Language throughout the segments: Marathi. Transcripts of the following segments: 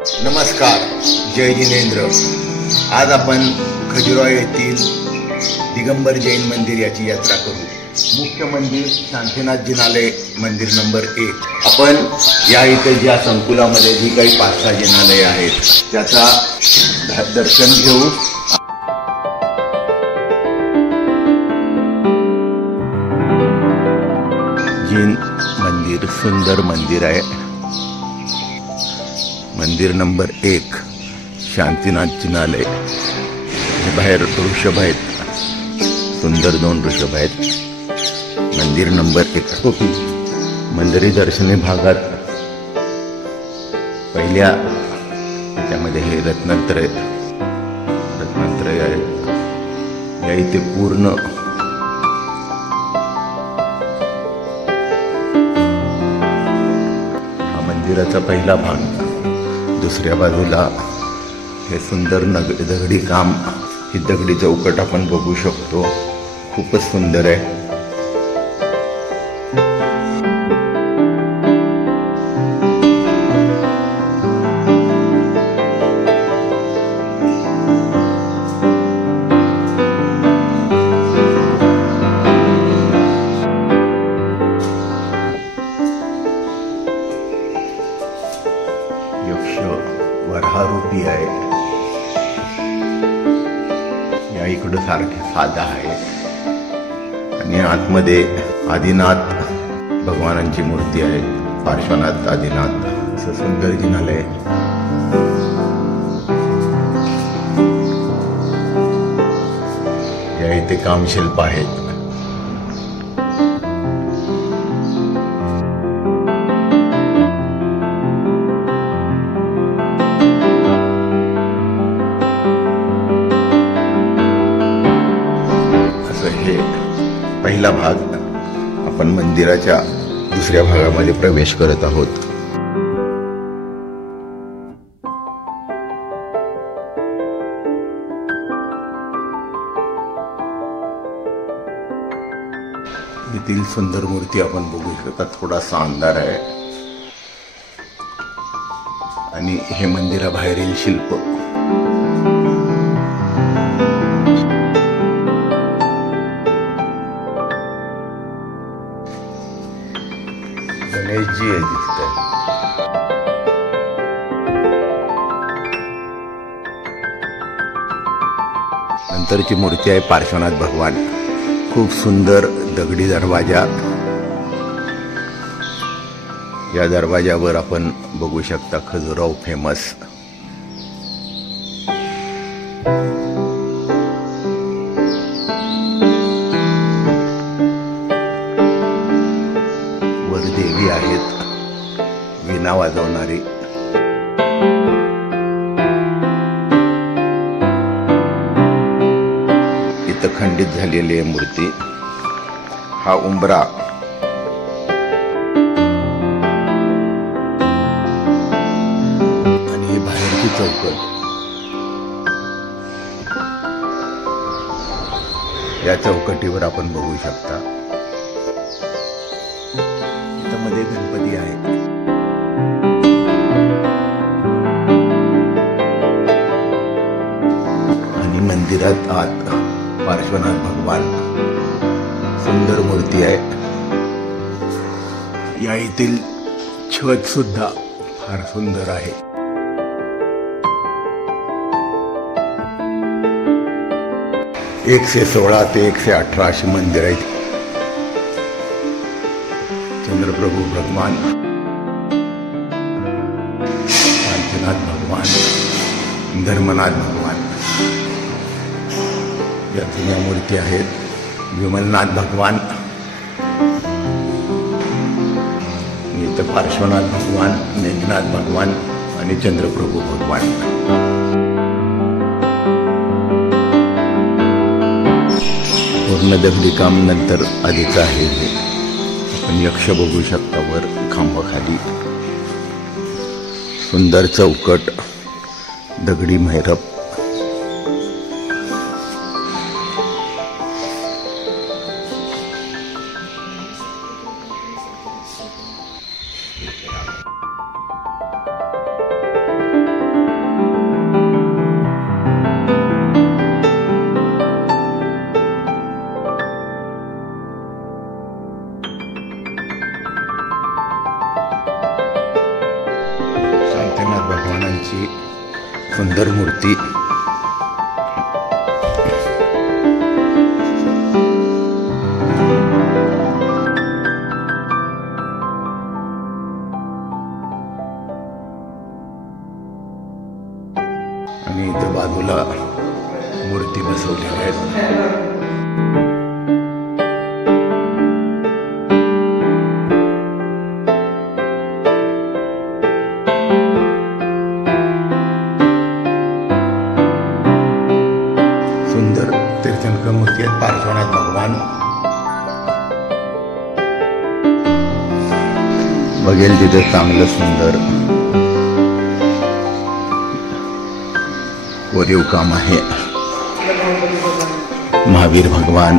नमस्कार, जय जिनेंद्र। आज आपण खजुराहो येथील दिगंबर जैन मंदिर याची यात्रा करू। मुख्य मंदिर शांतीनाथ जिनालय मंदिर नंबर 1। आपण या इथे ज्या संकुलामध्ये जी काही 5-6 जिनालय आहेत त्याचा दर्शन घेऊ। जैन मंदिर सुंदर मंदिर आहे। मंदिर नंबर 1 शांतीनाथ जिनालय। बाहेर ऋषभ आहेत, सुंदर 2 ऋषभ आहेत। मंदिर नंबर 1 मंदिरी दर्शनी भागात पहिल्या त्याच्यामध्ये हे रत्नात्रय आहे। या इथे पूर्ण हा मंदिराचा पहिला भाग। दुसऱ्या बाजूला हे सुंदर दगडी काम, ही दगडी चौकट आपण बघू शकतो, खूपच सुंदर आहे। यक्ष वराहरूपी आहे। या इकडं सारखे साधा आहे आणि आतमध्ये आदिनाथ भगवानांची मूर्ती आहे। पार्श्वनाथ आदिनाथ असं सुंदर जिनालय। या इथे कामशिल्प आहेत। हे पहिला भाग। आपण मंदिराच्या दुसऱ्या भागामध्ये प्रवेश करत आहोत। येथील सुंदर मूर्ती आपण बघू शकता। थोडासा अंधार आहे आणि हे मंदिराबाहेरील शिल्प। गणेशजी हे दिसत आहे। नंतरची मूर्ती आहे पार्श्वनाथ भगवान। खूप सुंदर दगडी दरवाजा। या दरवाजावर आपण बघू शकता खजुराहो फेमस। देवी आहेत वीणा वाजवणारी। इथं खंडित झालेली आहे मूर्ती। हा उंबरा आणि ही बाहेरची चौकट। या चौकटीवर आपण बघू शकता मध्ये गणपती आहे। आणि मंदिरात आत पार्श्वनाथ भगवान सुंदर मूर्ती आहे। या येथील छत सुद्धा फार सुंदर आहे। एक से 16 ते 118 अशी मंदिर आहेत। चंद्रप्रभु भगवान, शांतीनाथ भगवान, धर्मनाथ भगवान या जुन्या मूर्ती आहेत। विमलनाथ भगवान, इथं पार्श्वनाथ भगवान, मेघनाथ भगवान आणि चंद्रप्रभु भगवान। पूर्ण दगडी काम नंतर आधीच आहे। आपण यक्ष बघू शकता वर खांबाखाली। सुंदर चौकट, दगडी मेहरब। महावीरांची सुंदर मूर्ती. आणि इथं बाजूला मूर्ती बसवलेल्या आहेत. सुंदर तीर्थंकर मूर्ती आहेत. पार्श्वनाथ भगवान बघेल तिथे चांगलं सुंदर कोरीव काम आहे. महावीर भगवान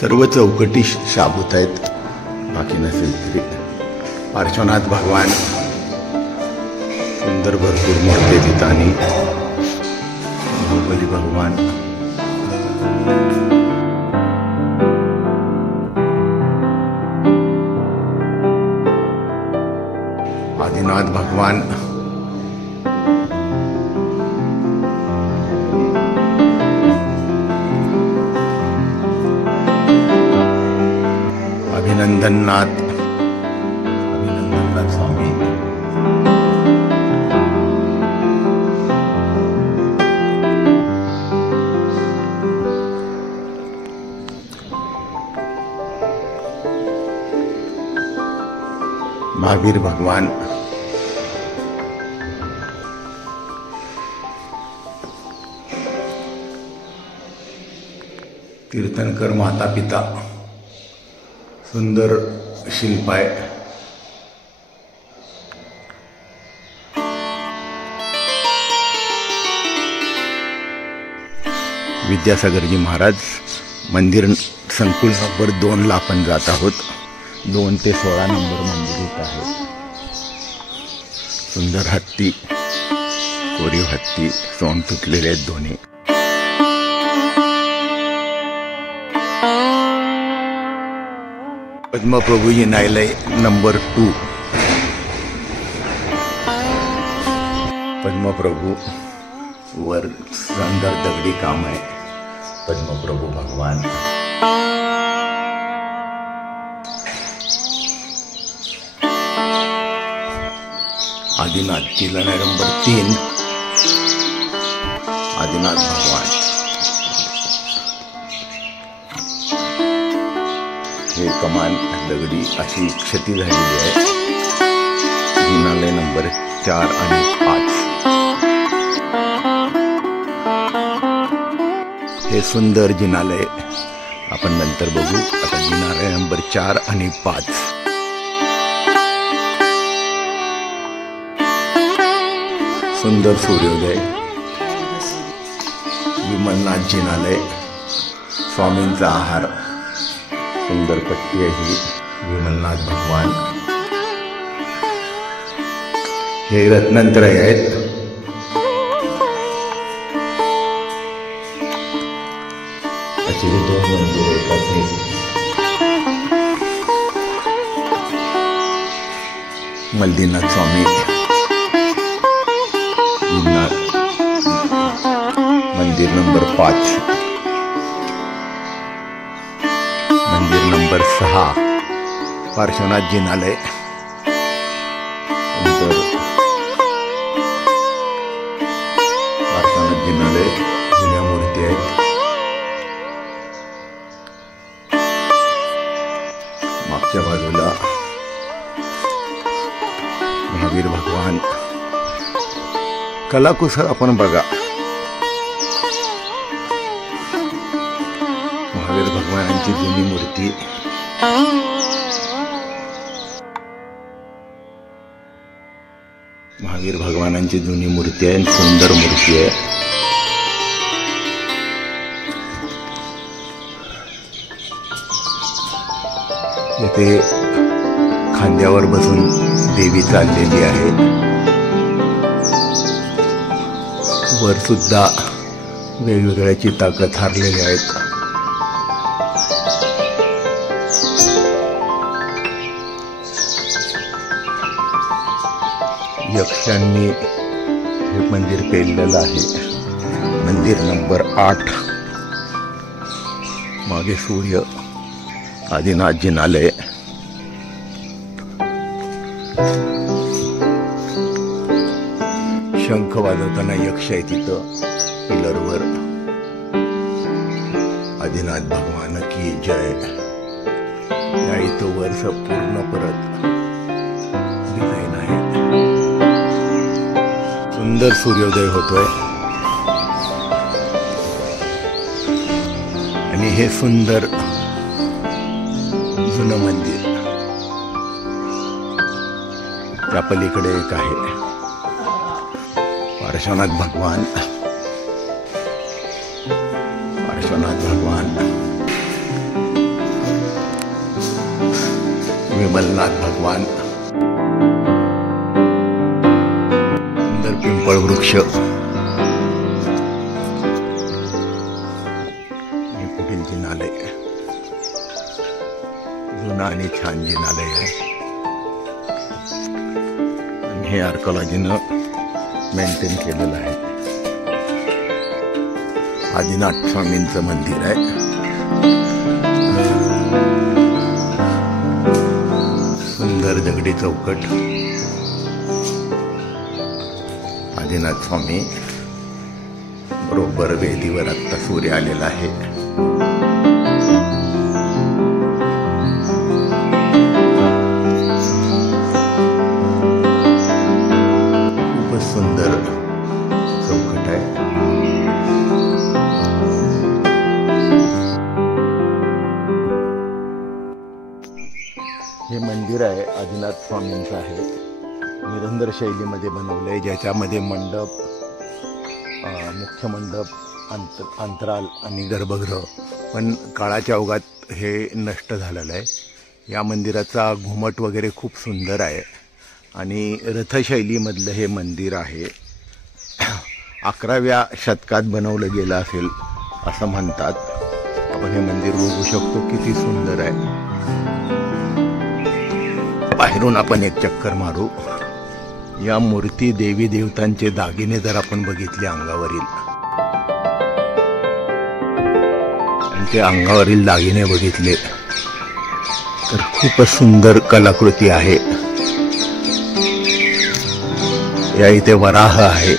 सर्व चौकटी शाबूत आहेत, बाकी नसेल तरी. पार्श्वनाथ भगवान सुंदर भरपूर मूर्ती तिथं आणि बाहुबली भगवान आदिनाथ भगवान अभिनंदननाथ स्वामी महावीर भगवान तीर्थंकर माता पिता सुंदर शिल्प आहे. विद्यासागरजी महाराज मंदिर संकुल नंबर 2 ला आपण जात आहोत. 2 ते 16 नंबर मंदिर आहे. सुंदर हत्ती, कोरीव हत्ती, सोंड तुटलेले आहेत दोन्ही. पद्मप्रभूजी न्यायालय नंबर 2. पद्मप्रभू वर सुंदर दगडी काम आहे. पद्मप्रभू भगवान आदिनाथ किल्ला नंबर 3. आदिनाथ भगवान हे कमान दगडी अशी क्षती झालेली आहे. जिनालय नंबर 4 आणि 5. हे सुंदर जिनालय आपण नंतर बघू. आता जिनालय नंबर 4 आणि 5. सुंदर सूर्योदय. विमलनाथ जिनालय. स्वामींचा आहार. सुंदर पट्टी आहे. विमलनाथ भगवान हे रत्नत्रय आहेत. अशी 2 मंदिरे एकाच. मल्लीनाथ स्वामी मंदिर नंबर 5. मंदिर नंबर 6 पार्श्वनाथ जिनालय. पार्श्वनाथ जिनालय जुन्या मूर्ती आहेत. मागच्या बाजूला महावीर भगवान. कलाकुसर आपण बघा. महावीर भगवानांची जुनी मूर्ती. महावीर भगवानांची जुनी मूर्ती आहे. सुंदर मूर्ती आहे. येथे खांद्यावर बसून देवी चाललेली आहे. वर सुद्धा वेगवेगळ्या चिता थारलेल्या आहेत. यक्षांनी हे मंदिर पेरलेलं आहे. मंदिर नंबर 8. मागे सूर्य आदिनाथ जिनालय. शंख वाजवताना यक्ष आहे तिथं पिलरवर. आदिनाथ भगवान की जय. या इथं वर्ष पूर्ण परत डिझाईन आहे. सुंदर सूर्योदय होतोय आणि हे सुंदर जुनं मंदिर. त्या पलीकडे एक आहे पार्श्वनाथ भगवान. पार्श्वनाथ भगवान, विमलनाथ भगवान, सुंदर पिंपळ वृक्ष. हे पुढील जिनालय जुना आणि छान जिनालय आहे. आणि हे आर्किओलॉजीनं मेंटेन केलेलं आहे. आदिनाथ स्वामींचं मंदिर आहे. सुंदर दगडी चौकट. आदिनाथ स्वामी बरोबर वेदीवर आत्ता सूर्य आलेला आहे. खूपच सुंदर चौकट आहे. हे मंदिर आहे आदिनाथ स्वामींचं आहे. निरंतर शैलीमध्ये बनवलंय, ज्याच्यामध्ये मंडप, मुख्य मंडप, अंतराल आणि गर्भगृह. पण काळाच्या ओघात हे नष्ट झालेलं आहे. या मंदिराचा घुमट वगैरे खूप सुंदर आहे आणि रथशैलीमधलं हे मंदिर आहे. 11व्या शतकात बनवलं गेलं असेल असं म्हणतात. आपण हे मंदिर बघू शकतो, किती सुंदर आहे. बाहेरून आपण एक चक्कर मारू. या मूर्ती देवी देवतांचे दागिने जर आपण बघितले अंगावरील, आणि ते अंगावरील दागिने बघितले तर खूपच सुंदर कलाकृती आहे. या इथे वराह आहे.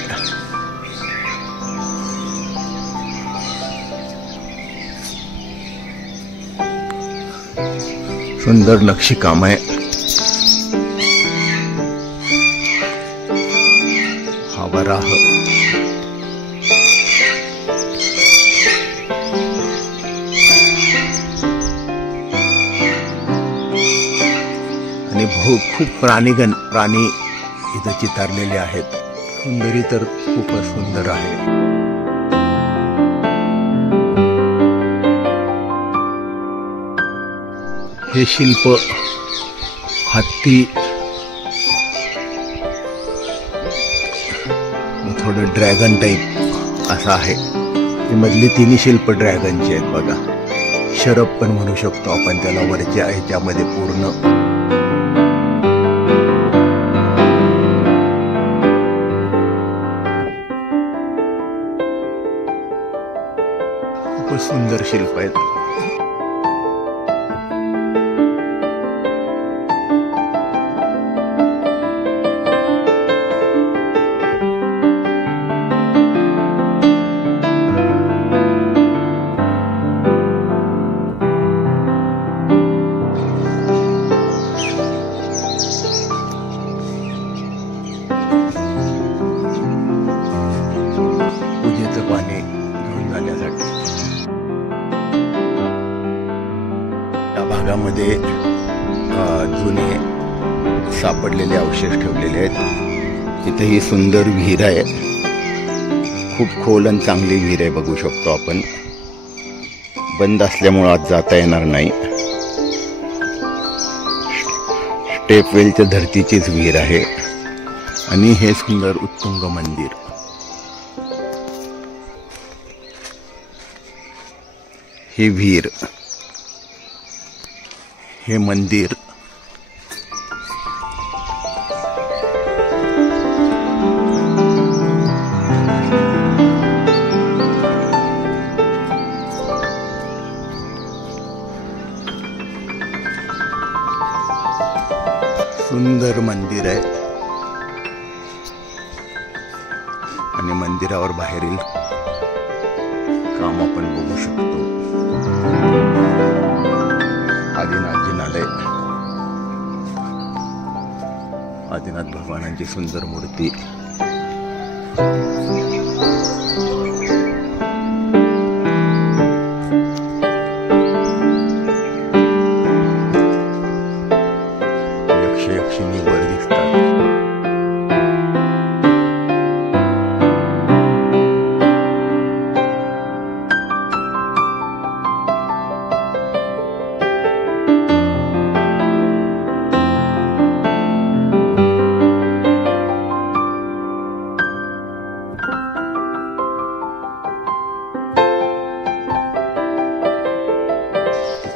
सुंदर नक्षीकाम आहे. हा वराह. आणि खूप प्राणी इथं चितारलेले आहेत. सुंदरी तर खूपच सुंदर आहे. हे शिल्प हत्ती, थोडं ड्रॅगन टाईप असं आहे. ही मधली तिन्ही शिल्प ड्रॅगनची आहेत बघा. शरब पण म्हणू शकतो आपण त्याला. वरच्या ह्याच्यामध्ये पूर्ण खूपच सुंदर शिल्प आहेत. पाणी घेऊन जाण्यासाठी या भागामध्ये जुने सापडलेले अवशेष ठेवलेले आहेत. तिथे ही सुंदर विहीर आहे. खूप खोल आणि चांगली विहीर आहे, बघू शकतो आपण. बंद असल्यामुळे आज जाता येणार नाही. टेपवेलच्या धर्तीचीच विहीर आहे आणि हे सुंदर उत्तुंग मंदिर. हे विहीर, हे मंदिर सुंदर मंदिर आहे आणि मंदिरावर बाहेरील काम आपण बघू शकतो. आदिनाथ जिनालय, आदिनाथ भगवानांची सुंदर मूर्ती. यक्षिणी वर दिसतात.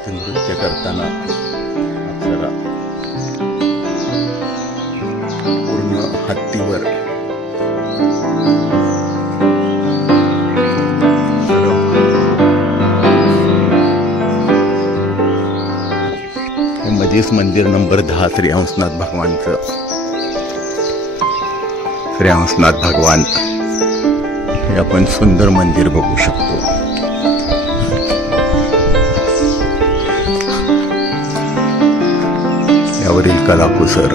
नृत्य करताना अप्सरा पूर्ण हत्तीवर मध्येच मंदिर नंबर 10 श्री हंसनाथ भगवानचं. श्री हंसनाथ भगवान हे आपण सुंदर मंदिर बघू शकतो. यावरील कलाकुसर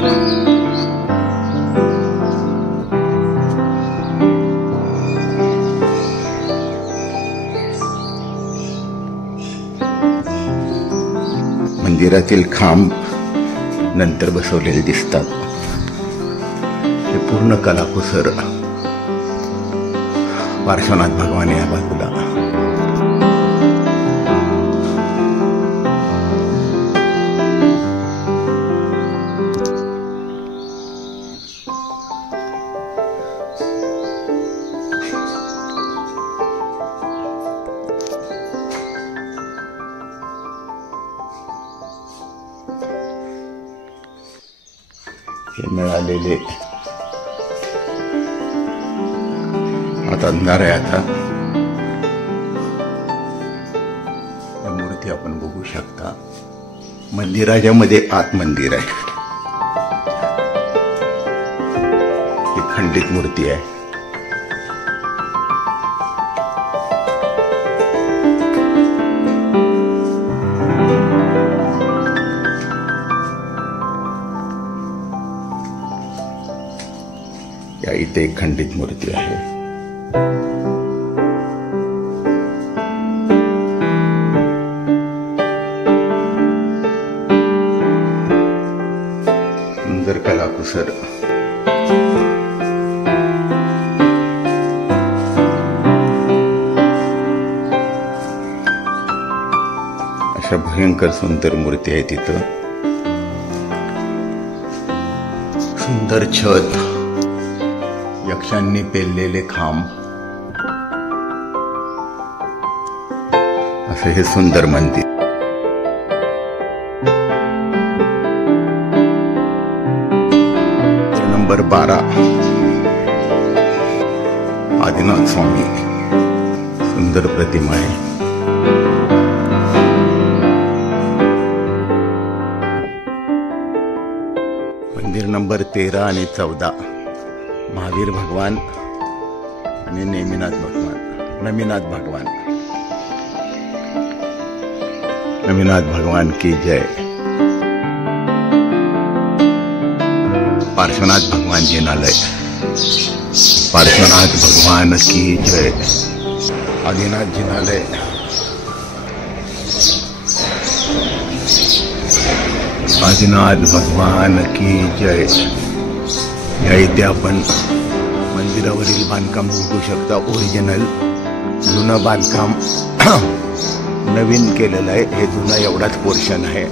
मंदिरातील खांब नंतर बसवलेले दिसतात. हे पूर्ण कलाकुसर. पार्श्वनाथ भगवान या बाजूला. हे मिळालेले आता अंधार आहे. आता या मूर्ती आपण बघू शकता. मंदिराच्या मध्ये आत मंदिर आहे. ही खंडित मूर्ती आहे. या इथे एक खंडित मूर्ती आहे. सुंदर कलाकुसर. अशा भयंकर सुंदर मूर्ती आहे तिथं. सुंदर छत, यक्षांनी पेललेले खांब, असे हे सुंदर मंदिर. नंबर 12 आदिनाथ स्वामी. सुंदर प्रतिमा आहे. मंदिर नंबर 13 आणि 14 महावीर भगवान आणि नमीनाथ भगवान. नमीनाथ भगवान की जय. पार्श्वनाथ भगवान जिनालय. पार्श्वनाथ भगवान की जय. आदिनाथ जिनालय. आदिनाथ भगवान की जय. या इथे आपण मंदिरावरील बांधकाम बघू शकता. ओरिजिनल जुनं बांधकाम नवीन केलेलं आहे. हे जुनं एवढाच पोर्शन आहे.